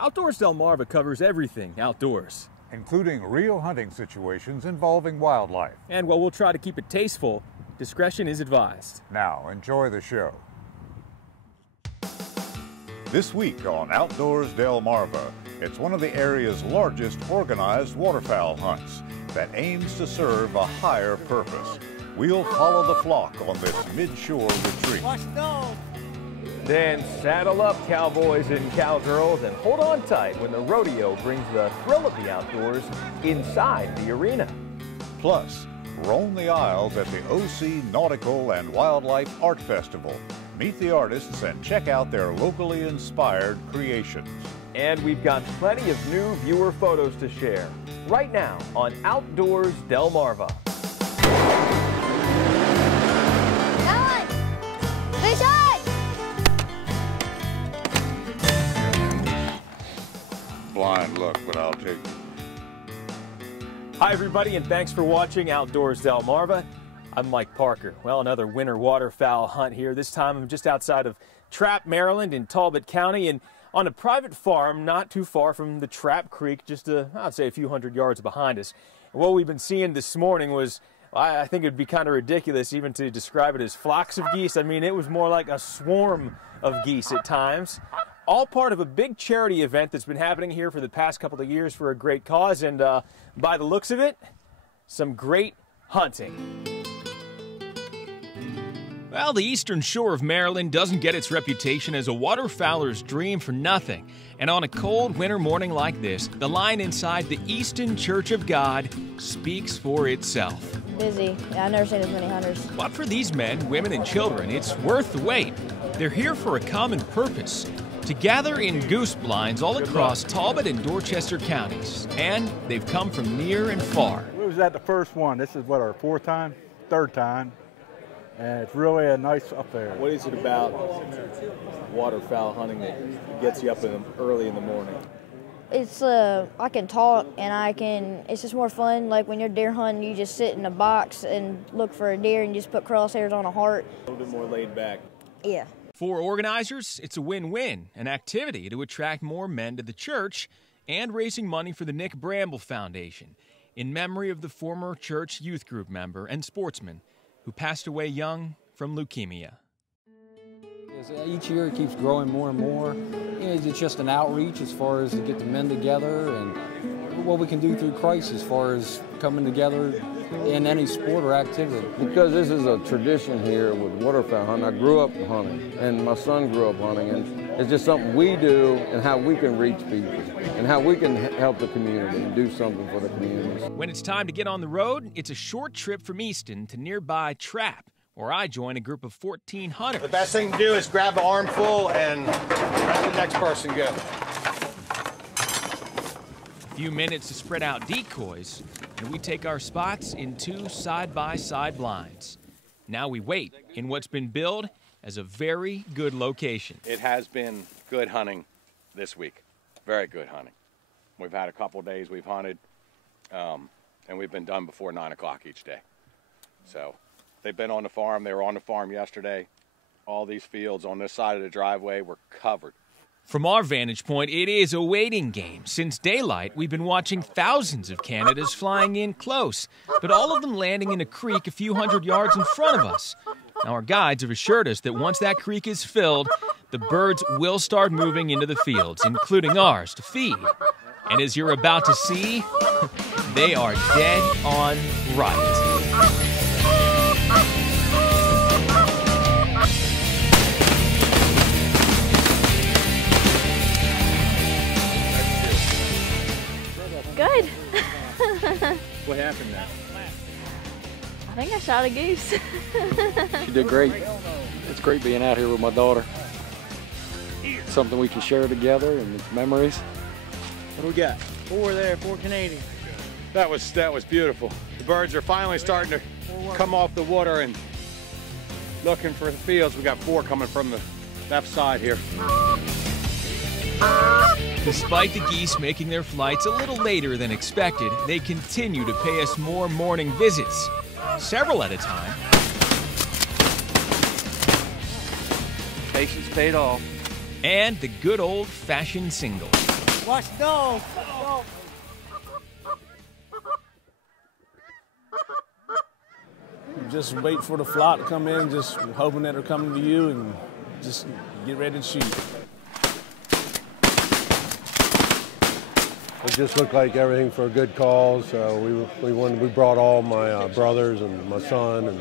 Outdoors Delmarva covers everything outdoors, including real hunting situations involving wildlife. and while we'll try to keep it tasteful, discretion is advised. Now, enjoy the show. This week on Outdoors Delmarva, it's one of the area's largest organized waterfowl hunts that aims to serve a higher purpose. We'll follow the flock on this mid-shore retreat. Then saddle up, cowboys and cowgirls, and hold on tight when the rodeo brings the thrill of the outdoors inside the arena. Plus, roam the aisles at the OC Nautical and Wildlife Art Festival. Meet the artists and check out their locally inspired creations. And we've got plenty of new viewer photos to share right now on Outdoors Delmarva. Blind luck, but I'll take it. Hi everybody, and thanks for watching Outdoors Delmarva. I'm Mike Parker. Well, another winter waterfowl hunt here. This time I'm just outside of Trapp, Maryland in Talbot County, and on a private farm not too far from the Trapp Creek, just I'd say a few hundred yards behind us. And what we've been seeing this morning was, I think it'd be kind of ridiculous even to describe it as flocks of geese. I mean, it was more like a swarm of geese at times. All part of a big charity event that's been happening here for the past couple of years for a great cause, and by the looks of it, some great hunting. Well, the eastern shore of Maryland doesn't get its reputation as a waterfowler's dream for nothing. And on a cold winter morning like this, the line inside the Easton Church of God speaks for itself. Busy. Yeah, I've never seen as many hunters. But for these men, women, and children, it's worth the wait. They're here for a common purpose: to gather in goose blinds all across Talbot and Dorchester counties. And they've come from near and far. We was at the first one. This is what, our third time. And it's really a nice affair. What is it about waterfowl hunting that gets you up early in the morning? It's I can talk and it's just more fun. Like when you're deer hunting, you just sit in a box and look for a deer and just put crosshairs on a heart. A little bit more laid back. Yeah. For organizers, it's a win-win, an activity to attract more men to the church and raising money for the Nick Bramble Foundation in memory of the former church youth group member and sportsman who passed away young from leukemia. Each year it keeps growing more and more. It's just an outreach as far as to get the men together and what we can do through Christ as far as coming together in any sport or activity. Because this is a tradition here with waterfowl hunting. I grew up hunting, and my son grew up hunting, and it's just something we do and how we can reach people and how we can help the community and do something for the communities. When it's time to get on the road, it's a short trip from Easton to nearby Trapp, where I join a group of 14 hunters. The best thing to do is grab an armful and let the next person go. A few minutes to spread out decoys, and we take our spots in two side-by-side blinds. Now we wait in what's been billed as a very good location. It has been good hunting this week. Very good hunting. We've had a couple days we've hunted, and we've been done before 9 o'clock each day. So they've been on the farm. They were on the farm yesterday. All these fields on this side of the driveway were covered. From our vantage point, it is a waiting game. Since daylight, we've been watching thousands of Canadas flying in close, but all of them landing in a creek a few hundred yards in front of us. Now, our guides have assured us that once that creek is filled, the birds will start moving into the fields, including ours, to feed. And as you're about to see, they are dead on right. Good. What happened there? I think I shot a goose. She did great. It's great being out here with my daughter. It's something we can share together and memories. What do we got? 4 there, 4 Canadian. That was beautiful. The birds are finally starting to come off the water and looking for the fields. We got 4 coming from the left side here. Despite the geese making their flights a little later than expected, they continue to pay us more morning visits, several at a time. Patience paid off. And the good old-fashioned single. Watch, no. Just wait for the flock to come in, just hoping that they're coming to you, and just get ready to shoot. It just looked like everything for a good cause. We brought all my brothers and my son, and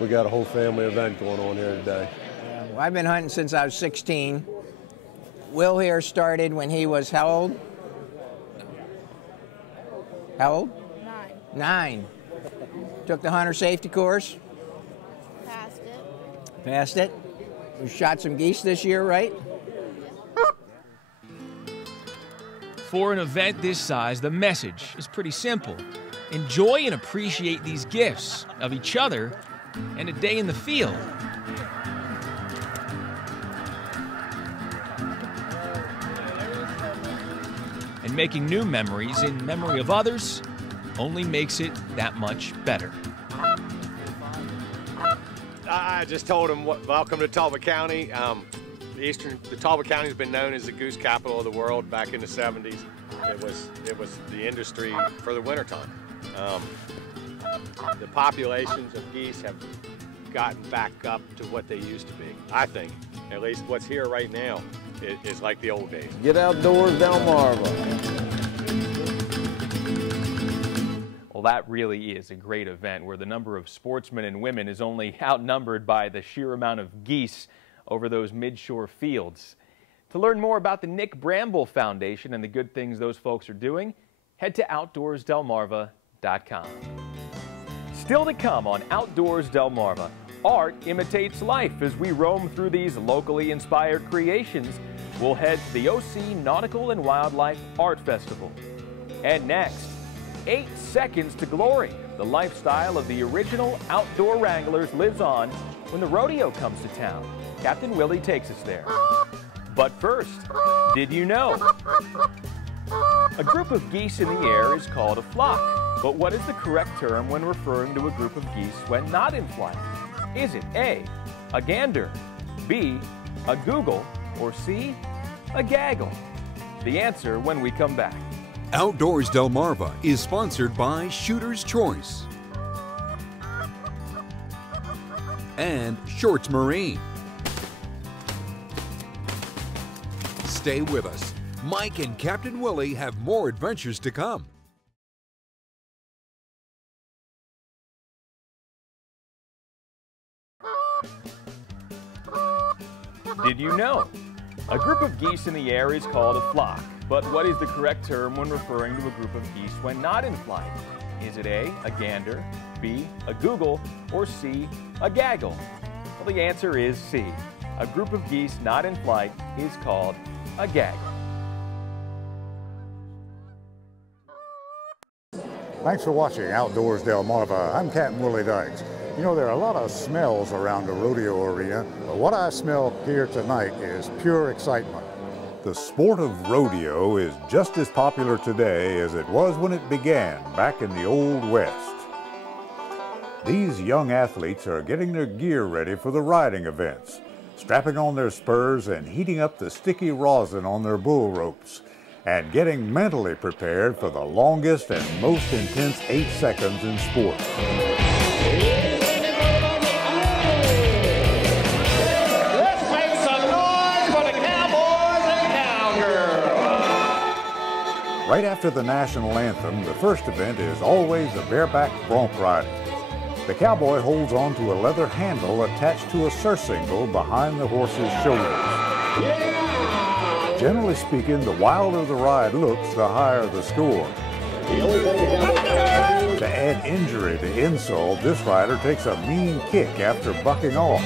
we got a whole family event going on here today. Well, I've been hunting since I was 16. Will here started when he was how old? How old? 9. Took the hunter safety course. Passed it. We shot some geese this year, right? For an event this size, the message is pretty simple. Enjoy and appreciate these gifts of each other and a day in the field. And making new memories in memory of others only makes it that much better. I just told him, welcome to Talbot County. The Talbot County has been known as the goose capital of the world back in the 70s. It was the industry for the wintertime. The populations of geese have gotten back up to what they used to be. I think, at least what's here right now, is like the old days. Get outdoors, Delmarva. Well, that really is a great event where the number of sportsmen and women is only outnumbered by the sheer amount of geese over those midshore fields. To learn more about the Nick Bramble Foundation and the good things those folks are doing, head to OutdoorsDelmarva.com. Still to come on Outdoors Delmarva, art imitates life. As we roam through these locally inspired creations, we'll head to the OC Nautical and Wildlife Art Festival. And next, 8 Seconds to Glory. The lifestyle of the original outdoor wranglers lives on when the rodeo comes to town. Captain Willie takes us there. But first, did you know? A group of geese in the air is called a flock. But what is the correct term when referring to a group of geese when not in flight? Is it A, a gander, B, a google, or C, a gaggle? The answer when we come back. Outdoors Delmarva is sponsored by Shooter's Choice and Shorts Marine. Stay with us. Mike and Captain Willie have more adventures to come. Did you know? A group of geese in the air is called a flock. But what is the correct term when referring to a group of geese when not in flight? Is it A, a gander, B, a google, or C, a gaggle? Well, the answer is C. A group of geese not in flight is called a gaggle. Thanks for watching Outdoors Delmarva. I'm Captain Willie Dykes. You know, there are a lot of smells around the rodeo arena, but what I smell here tonight is pure excitement. The sport of rodeo is just as popular today as it was when it began back in the Old West. These young athletes are getting their gear ready for the riding events, strapping on their spurs and heating up the sticky rosin on their bull ropes, and getting mentally prepared for the longest and most intense 8 seconds in sport. Right after the national anthem, the first event is always the bareback bronc riding. The cowboy holds on to a leather handle attached to a surcingle behind the horse's shoulders. Generally speaking, the wilder the ride looks, the higher the score. To add injury to insult, this rider takes a mean kick after bucking off.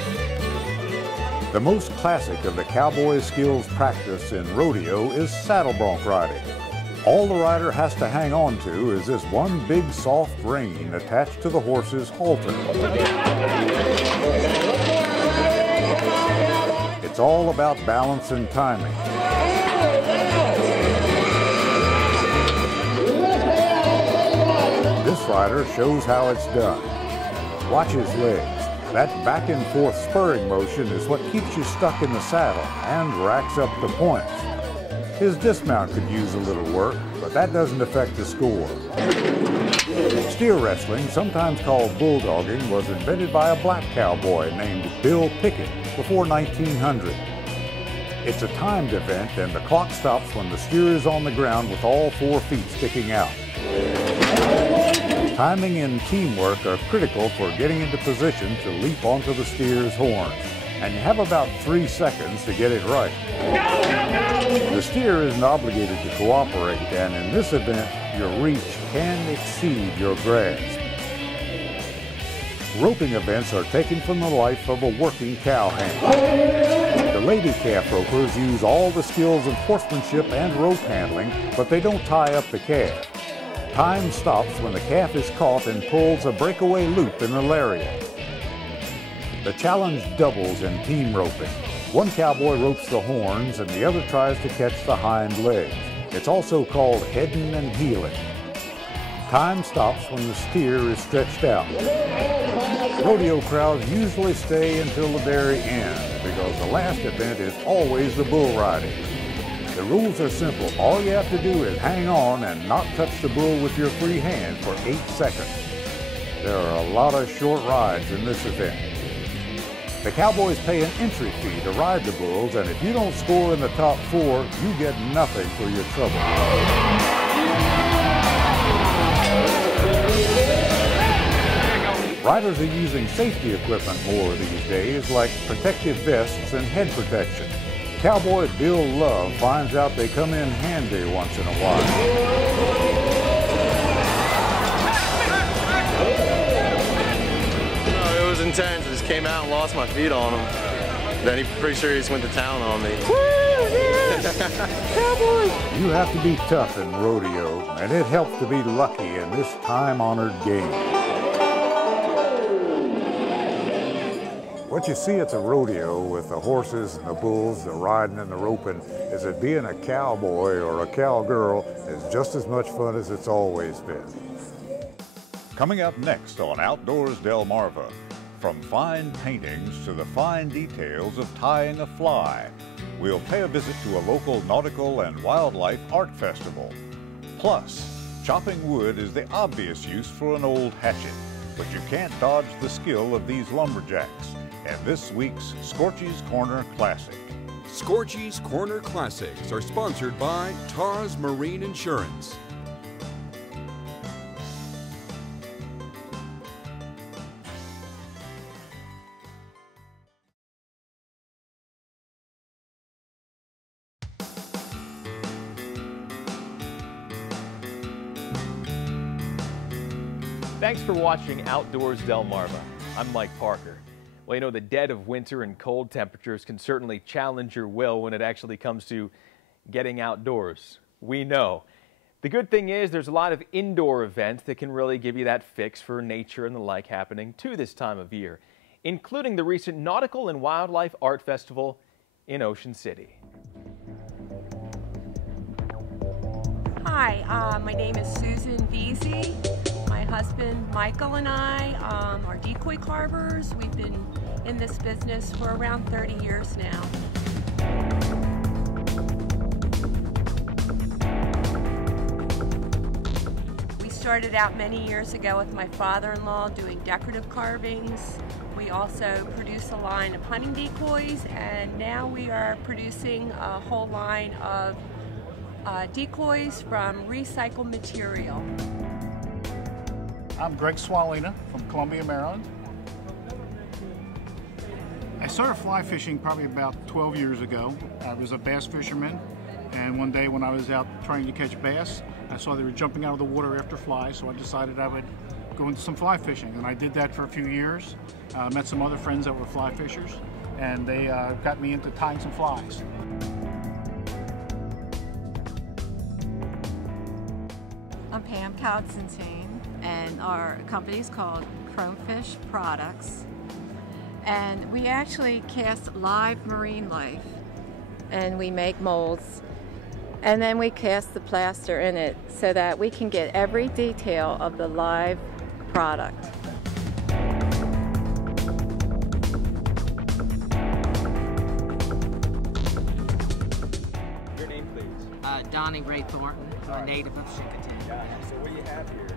The most classic of the cowboy's skills practice in rodeo is saddle bronc riding. All the rider has to hang on to is this one big soft rein attached to the horse's halter. It's all about balance and timing. This rider shows how it's done. Watch his legs. That back and forth spurring motion is what keeps you stuck in the saddle and racks up the points. His dismount could use a little work, but that doesn't affect the score. Steer wrestling, sometimes called bulldogging, was invented by a black cowboy named Bill Pickett before 1900. It's a timed event, and the clock stops when the steer is on the ground with all 4 feet sticking out. Timing and teamwork are critical for getting into position to leap onto the steer's horns, and you have about 3 seconds to get it right. The steer isn't obligated to cooperate, and in this event, your reach can exceed your grasp. Roping events are taken from the life of a working cowhand. The lady calf ropers use all the skills of horsemanship and rope handling, but they don't tie up the calf. Time stops when the calf is caught and pulls a breakaway loop in the lariat. The challenge doubles in team roping. One cowboy ropes the horns and the other tries to catch the hind legs. It's also called heading and heeling. Time stops when the steer is stretched out. Rodeo crowds usually stay until the very end because the last event is always the bull riding. The rules are simple. All you have to do is hang on and not touch the bull with your free hand for 8 seconds. There are a lot of short rides in this event. The cowboys pay an entry fee to ride the bulls, and if you don't score in the top 4, you get nothing for your trouble. Riders are using safety equipment more these days, like protective vests and head protection. Cowboy Bill Love finds out they come in handy once in a while. It was intense. I just came out and lost my feet on him. Then he pretty sure he just went to town on me. Cowboy! You have to be tough in rodeo, and it helps to be lucky in this time-honored game. What you see at the rodeo with the horses and the bulls, the riding and the roping, is that being a cowboy or a cowgirl is just as much fun as it's always been. Coming up next on Outdoors Delmarva, from fine paintings to the fine details of tying a fly, we'll pay a visit to a local nautical and wildlife art festival. Plus, chopping wood is the obvious use for an old hatchet, but you can't dodge the skill of these lumberjacks. And this week's Scorchy's Corner Classic. Scorchy's Corner Classics are sponsored by TARS Marine Insurance. Thanks for watching Outdoors Delmarva. I'm Mike Parker. Well, you know, the dead of winter and cold temperatures can certainly challenge your will when it actually comes to getting outdoors. We know. The good thing is there's a lot of indoor events that can really give you that fix for nature and the like happening too this time of year, including the recent Nautical and Wildlife Art Festival in Ocean City. Hi, my name is Susan Veazey. My husband Michael and I are decoy carvers. We've been in this business for around 30 years now. We started out many years ago with my father-in-law doing decorative carvings. We also produce a line of hunting decoys, and now we are producing a whole line of decoys from recycled material. I'm Greg Swalina from Columbia, Maryland. I started fly fishing probably about 12 years ago. I was a bass fisherman, and one day when I was out trying to catch bass, I saw they were jumping out of the water after flies, so I decided I would go into some fly fishing. And I did that for a few years, met some other friends that were fly fishers, and they got me into tying some flies. I'm Pam Constantine, and our company's called Chromefish Products. And we actually cast live marine life, and we make molds, and then we cast the plaster in it so that we can get every detail of the live product. Your name, please. Donnie Ray Thornton, a native of Chincoteague. So what do you have here?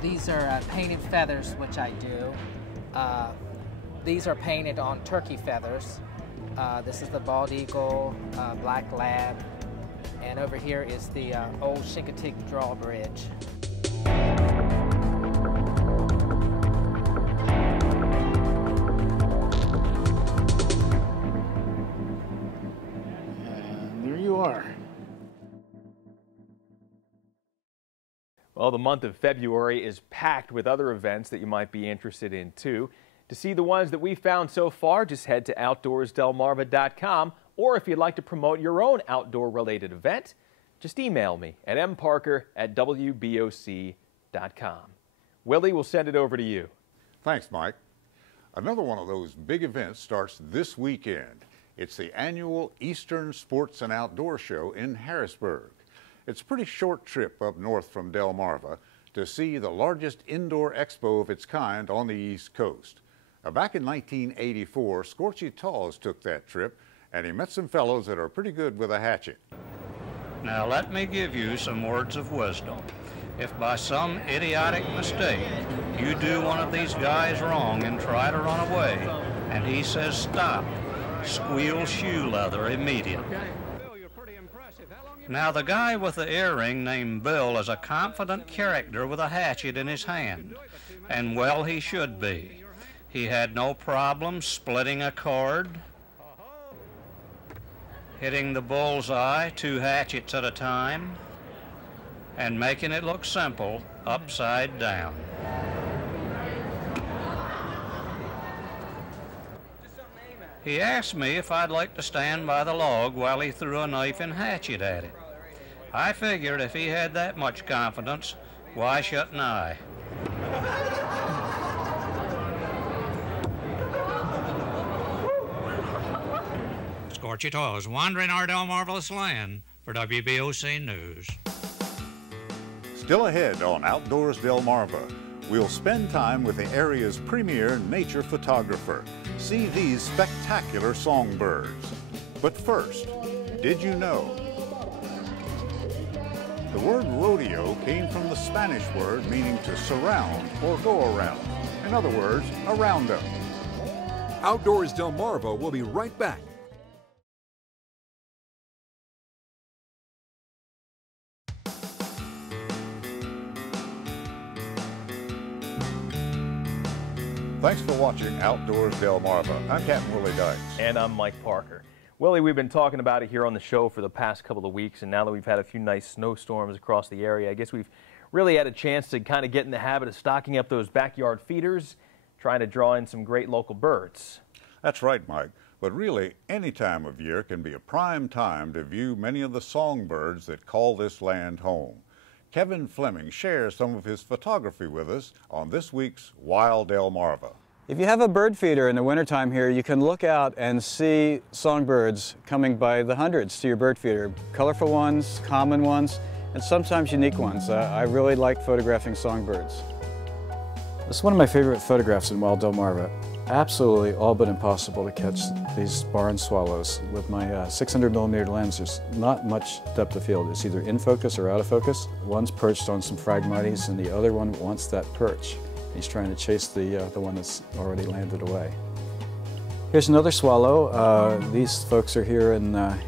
These are painted feathers, which I do. These are painted on turkey feathers. This is the bald eagle, black lab, and over here is the old Chincoteague drawbridge. And there you are. Well, the month of February is packed with other events that you might be interested in too. To see the ones that we found so far, just head to outdoorsdelmarva.com, or if you'd like to promote your own outdoor-related event, just email me at mparker@wboc.com. Willie, we'll send it over to you. Thanks, Mike. Another one of those big events starts this weekend. It's the annual Eastern Sports and Outdoor Show in Harrisburg. It's a pretty short trip up north from Delmarva to see the largest indoor expo of its kind on the East Coast. Back in 1984, Scorchy Taws took that trip, and he met some fellows that are pretty good with a hatchet. Now let me give you some words of wisdom. If by some idiotic mistake you do one of these guys wrong and try to run away, and he says stop, squeal shoe leather immediately. Now the guy with the earring named Bill is a confident character with a hatchet in his hand, and well he should be. He had no problem splitting a cord, hitting the bullseye 2 hatchets at a time, and making it look simple upside down. He asked me if I'd like to stand by the log while he threw a knife and hatchet at it. I figured if he had that much confidence, why shouldn't I? Scorchy Taws, wandering our Delmarva land for WBOC News. Still ahead on Outdoors Delmarva, we'll spend time with the area's premier nature photographer. See these spectacular songbirds. But first, did you know? The word rodeo came from the Spanish word meaning to surround or go around. In other words, a roundup. Outdoors Delmarva will be right back. Thanks for watching Outdoors Delmarva. I'm Captain Willie Dykes. And I'm Mike Parker. Willie, we've been talking about it here on the show for the past couple of weeks, and now that we've had a few nice snowstorms across the area, I guess we've really had a chance to kind of get in the habit of stocking up those backyard feeders, trying to draw in some great local birds. That's right, Mike. But really, any time of year can be a prime time to view many of the songbirds that call this land home. Kevin Fleming shares some of his photography with us on this week's Wild Delmarva. If you have a bird feeder in the wintertime here, you can look out and see songbirds coming by the hundreds to your bird feeder. Colorful ones, common ones, and sometimes unique ones. I really like photographing songbirds. This is one of my favorite photographs in Wild Delmarva. Absolutely all but impossible to catch these barn swallows. With my 600mm lens, there's not much depth of field. It's either in focus or out of focus. One's perched on some phragmites and the other one wants that perch. He's trying to chase the one that's already landed away. Here's another swallow. These folks are here in the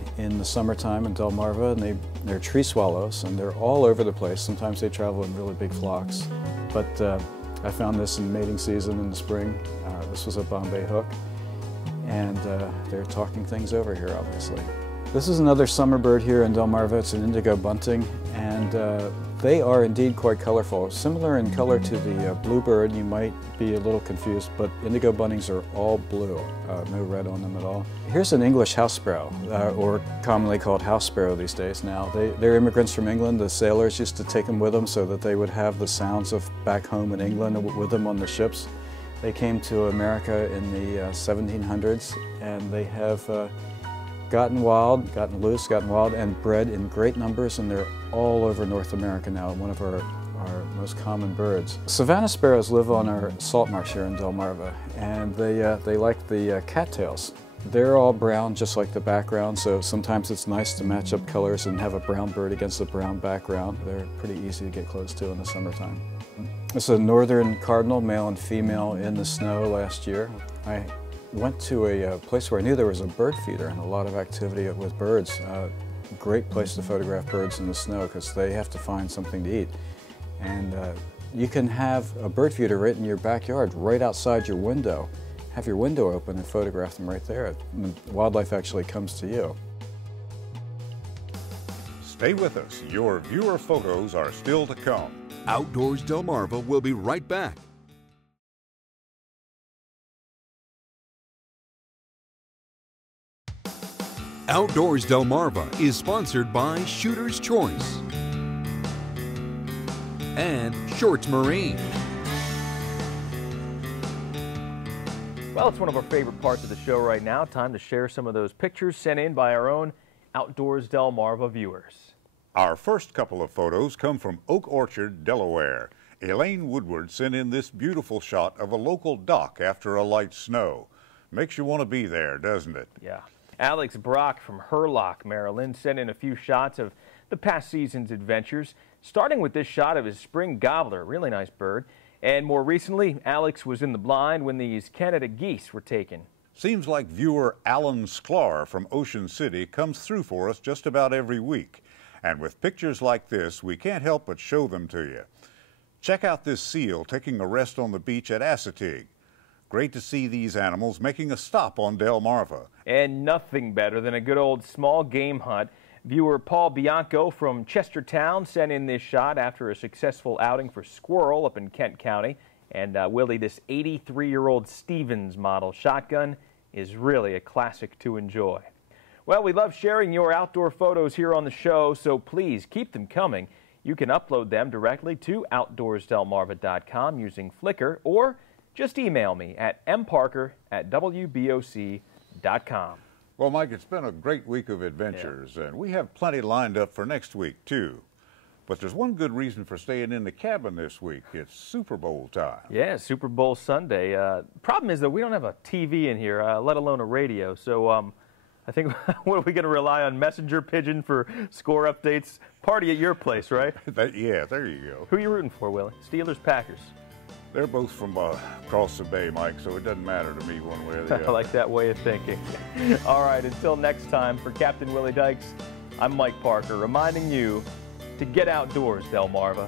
summertime in Delmarva, and they're tree swallows, and they're all over the place. Sometimes they travel in really big flocks. But I found this in mating season in the spring. This was a Bombay hook, and they're talking things over here, obviously. This is another summer bird here in Delmarva. It's an indigo bunting, and they are indeed quite colorful. Similar in color to the bluebird. You might be a little confused, but indigo buntings are all blue, no red on them at all. Here's an English house sparrow, or commonly called house sparrow these days now. They're immigrants from England. The sailors used to take them with them so that they would have the sounds of back home in England with them on the ships. They came to America in the 1700s, and they have gotten wild, gotten loose, gotten wild, and bred in great numbers, and they're all over North America now, one of our most common birds. Savannah sparrows live on our salt marsh here in Delmarva, and they like the cattails. They're all brown, just like the background, so sometimes it's nice to match up colors and have a brown bird against a brown background. They're pretty easy to get close to in the summertime. It's a northern cardinal, male and female, in the snow last year. I went to a place where I knew there was a bird feeder and a lot of activity with birds. Great place to photograph birds in the snow because they have to find something to eat. And you can have a bird feeder right in your backyard, right outside your window. Have your window open and photograph them right there. And the wildlife actually comes to you. Stay with us. Your viewer photos are still to come. Outdoors Delmarva will be right back. Outdoors Delmarva is sponsored by Shooter's Choice and Shorts Marine. Well, it's one of our favorite parts of the show right now. Time to share some of those pictures sent in by our own Outdoors Delmarva viewers. Our first couple of photos come from Oak Orchard, Delaware. Elaine Woodward sent in this beautiful shot of a local dock after a light snow. Makes you want to be there, doesn't it? Yeah. Alex Brock from Hurlock, Maryland, sent in a few shots of the past season's adventures, starting with this shot of his spring gobbler, really nice bird. And more recently, Alex was in the blind when these Canada geese were taken. Seems like viewer Alan Sklar from Ocean City comes through for us just about every week. And with pictures like this, we can't help but show them to you. Check out this seal taking a rest on the beach at Assateague. Great to see these animals making a stop on Delmarva. And nothing better than a good old small game hunt. Viewer Paul Bianco from Chestertown sent in this shot after a successful outing for squirrel up in Kent County. And Willie, this 83-year-old Stevens model shotgun is really a classic to enjoy. Well, we love sharing your outdoor photos here on the show, so please keep them coming. You can upload them directly to outdoorsdelmarva.com using Flickr, or just email me at mparker@wboc.com. Well, Mike, it's been a great week of adventures, and we have plenty lined up for next week, too. But there's one good reason for staying in the cabin this week. It's Super Bowl time. Yeah, Super Bowl Sunday. Problem is, though, we don't have a TV in here, let alone a radio. So I think, what are we going to rely on? Messenger pigeon for score updates? Party at your place, right? Yeah, there you go. Who are you rooting for, Willie? Steelers, Packers? They're both from across the bay, Mike, so it doesn't matter to me one way or the other. I like that way of thinking. All right, until next time, for Captain Willie Dykes, I'm Mike Parker, reminding you to get outdoors, Delmarva.